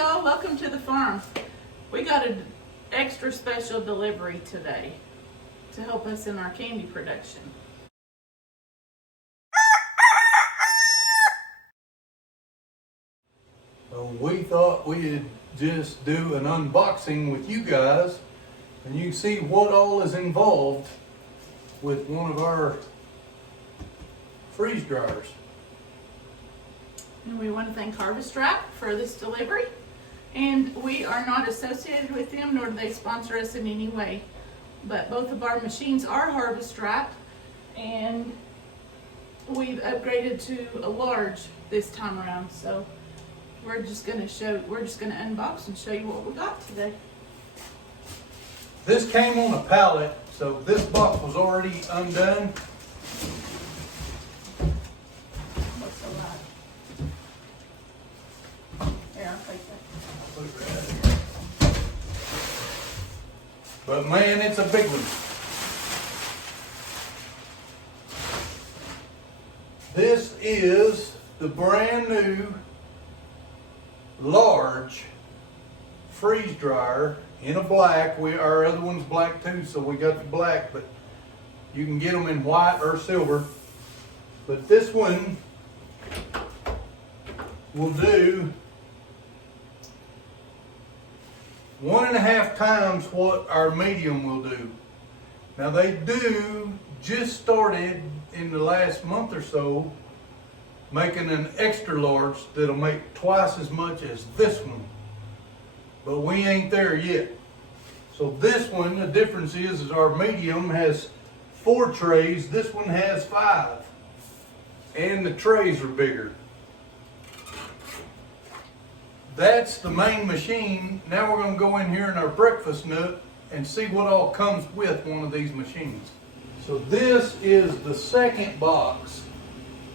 y'all, welcome to the farm. We got an extra special delivery today to help us in our candy production. So we thought we'd just do an unboxing with you guys and you can see what all is involved with one of our freeze dryers. And we want to thank Harvestright for this delivery. And we are not associated with them, nor do they sponsor us in any way. But both of our machines are Harvestright, and we've upgraded to a large this time around. So we're just gonna unbox and show you what we got today. This came on a pallet, so this box was already undone. What's the light? Here, I'll take that. Put it right here. But man, it's a big one. This is the brand new large freeze dryer in a black. Our other one's black too, so we got the black, but you can get them in white or silver. But this one will do 1.5 times what our medium will do. Now they just started in the last month or so making an extra large that'll make twice as much as this one. But we ain't there yet. So this one, the difference is our medium has 4 trays, this one has 5. And the trays are bigger. That's the main machine. Now we're going to go in here in our breakfast nook and see what all comes with one of these machines. So this is the second box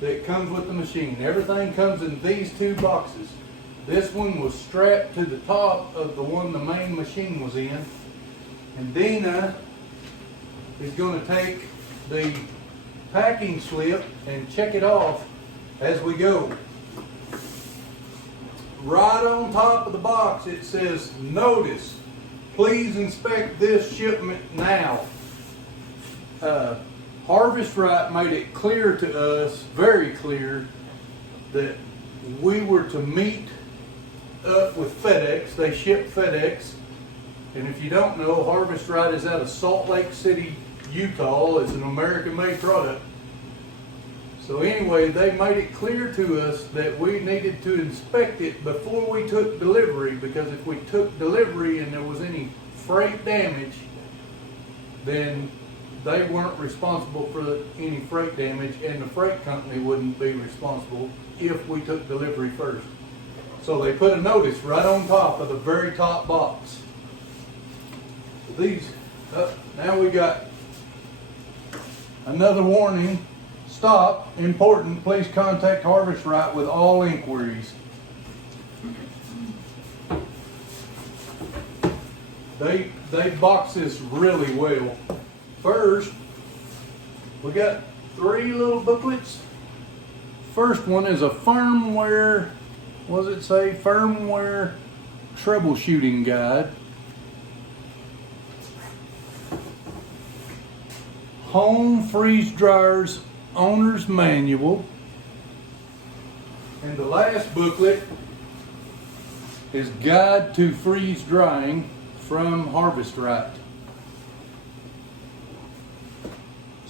that comes with the machine. Everything comes in these 2 boxes. This one was strapped to the top of the one the main machine was in. And Deanna is going to take the packing slip and check it off as we go. Right on top of the box it says, "Notice, please inspect this shipment now." Harvestright made it clear to us, very clear, that we were to meet up with FedEx. They ship FedEx. And if you don't know, Harvestright is out of Salt Lake City, Utah. It's an American-made product. So anyway, they made it clear to us that we needed to inspect it before we took delivery, because if we took delivery and there was any freight damage, then they weren't responsible for any freight damage, and the freight company wouldn't be responsible if we took delivery first. So they put a notice right on top of the very top box. These, now we got another warning. Stop, important, please contact Harvestright with all inquiries. They box this really well. First, we got 3 little booklets. First one is a firmware, what does it say? Firmware troubleshooting guide. Home freeze dryers owner's manual. And the last booklet is Guide to Freeze Drying from Harvestright.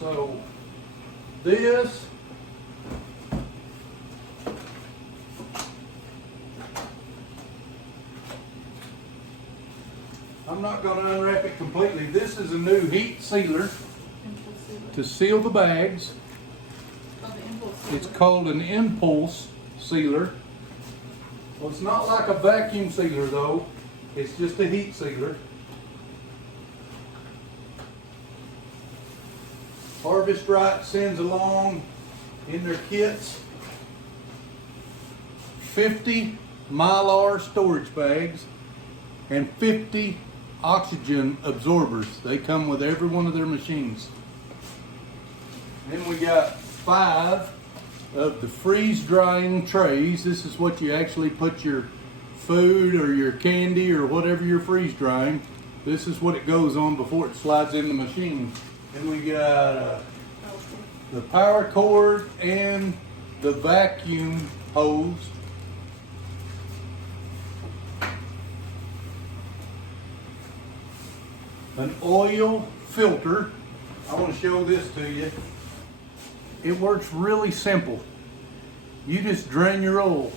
So this I'm not going to unwrap it completely. This is a new heat sealer to seal the bags. It's called an impulse sealer. Well, it's not like a vacuum sealer though. It's just a heat sealer. Harvestright sends along in their kits 50 Mylar storage bags and 50 oxygen absorbers. They come with every one of their machines. Then we got 5 of the freeze drying trays. This is what you actually put your food or your candy or whatever you're freeze drying. This is what it goes on before it slides in the machine. Then we got the power cord and the vacuum hose. An oil filter. I want to show this to you. It works really simple. You just drain your oil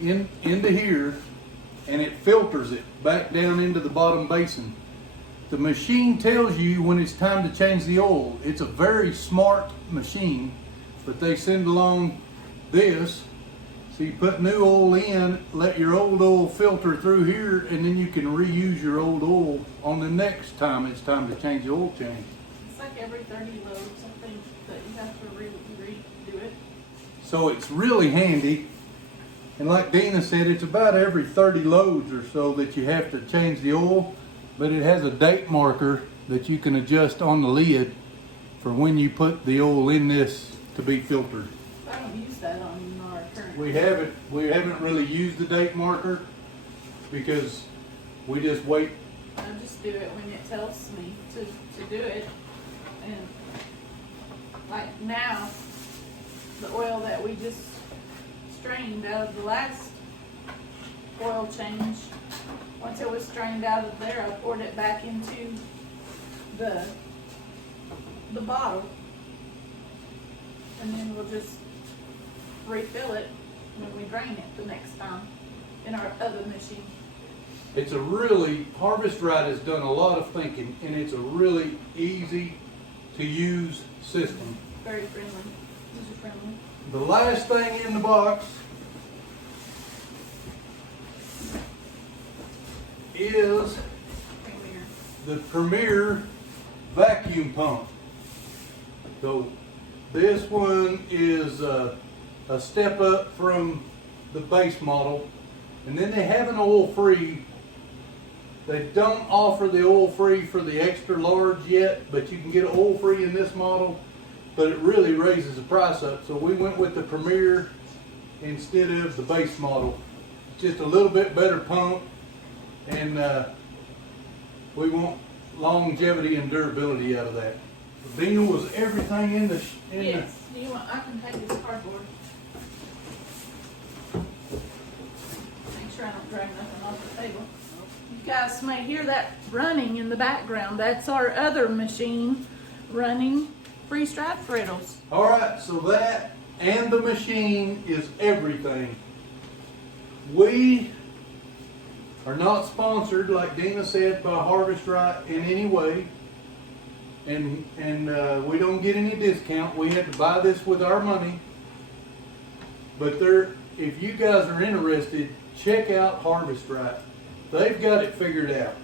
into here and it filters it back down into the bottom basin. The machine tells you when it's time to change the oil. It's a very smart machine, but they send along this. So you put new oil in, let your old oil filter through here, and then you can reuse your old oil on the next time it's time to change the oil change. It's like every 30 loads, I think, that you have to redo it. So it's really handy. And like Dina said, it's about every 30 loads or so that you have to change the oil, but it has a date marker that you can adjust on the lid for when you put the oil in this to be filtered. I don't use that on our current. We haven't really used the date marker because we just wait. I just do it when it tells me to do it. And like now, the oil that we just strained out of the last oil change, once it was strained out of there, I poured it back into the bottle, and then we'll just refill it when we drain it the next time in our other machine. It's a really, Harvestright has done a lot of thinking, and it's a really easy to use system. Very friendly, user friendly. The last thing in the box is Premier. the Premier vacuum pump. So this one is a step up from the base model, and then they have an oil-free. They don't offer the oil-free for the extra large yet, but you can get oil-free in this model, but it really raises the price up. So we went with the Premier instead of the base model. It's just a little bit better pump, and we want longevity and durability out of that. Dina, was everything in the Yes, do you want, I can take this cardboard. Make sure I don't drag nothing off the table. You guys may hear that running in the background. That's our other machine running freeze-dried frittles. All right, so that and the machine is everything. We are not sponsored, like Dina said, by Harvestright in any way, and we don't get any discount. We had to buy this with our money. But if you guys are interested, check out Harvestright. They've got it figured out.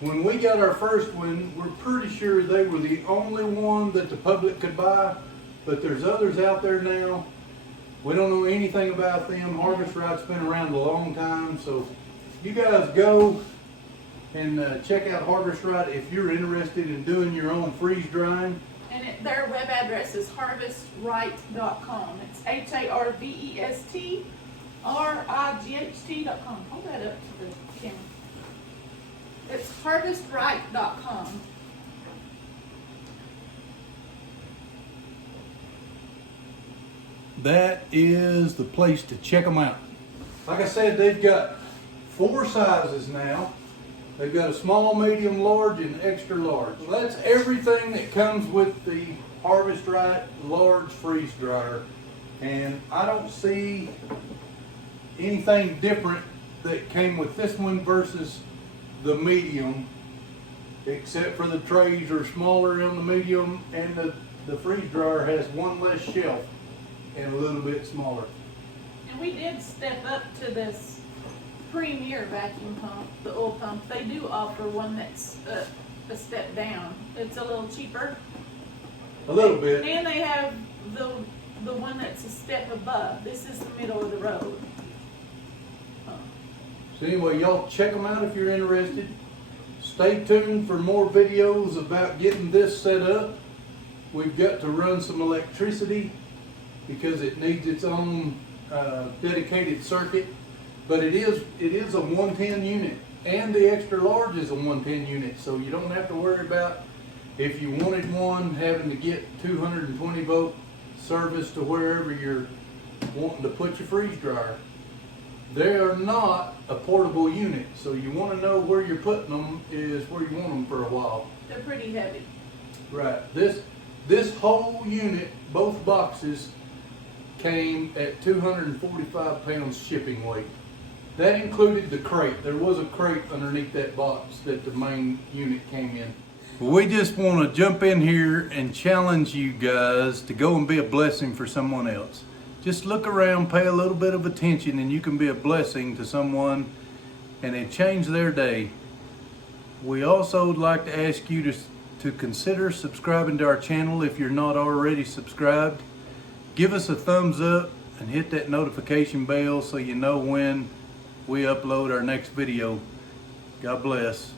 When we got our first one, we're pretty sure they were the only one that the public could buy, but there's others out there now. We don't know anything about them. Harvestright's been around a long time, so you guys go and check out Harvestright if you're interested in doing your own freeze drying. And their web address is harvestright.com. It's HARVESTRIGHT.com. Hold that up to the camera. It's harvestright.com. That is the place to check them out. Like I said, they've got 4 sizes now. They've got a small, medium, large, and extra large. So that's everything that comes with the Harvestright large freeze dryer. And I don't see anything different that came with this one versus the medium, except for the trays are smaller on the medium, and the freeze dryer has one less shelf and a little bit smaller. And we did step up to this Premier vacuum pump, the oil pump. They do offer one that's a step down. It's a little cheaper. A little bit. And they have the one that's a step above. This is the middle of the road. So anyway, y'all check them out if you're interested. Stay tuned for more videos about getting this set up. We've got to run some electricity because it needs its own dedicated circuit. But it is a 110 unit, and the extra large is a 110 unit, so you don't have to worry about, if you wanted one, having to get 220 volt service to wherever you're wanting to put your freeze dryer. They are not a portable unit, so you want to know where you're putting them is where you want them for a while. They're pretty heavy. Right. This whole unit, both boxes, came at 245 pounds shipping weight. That included the crate. There was a crate underneath that box that the main unit came in. We just want to jump in here and challenge you guys to go and be a blessing for someone else. Just look around, pay a little bit of attention, and you can be a blessing to someone and it change their day. We also would like to ask you to consider subscribing to our channel if you're not already subscribed. Give us a thumbs up and hit that notification bell so you know when we upload our next video. God bless.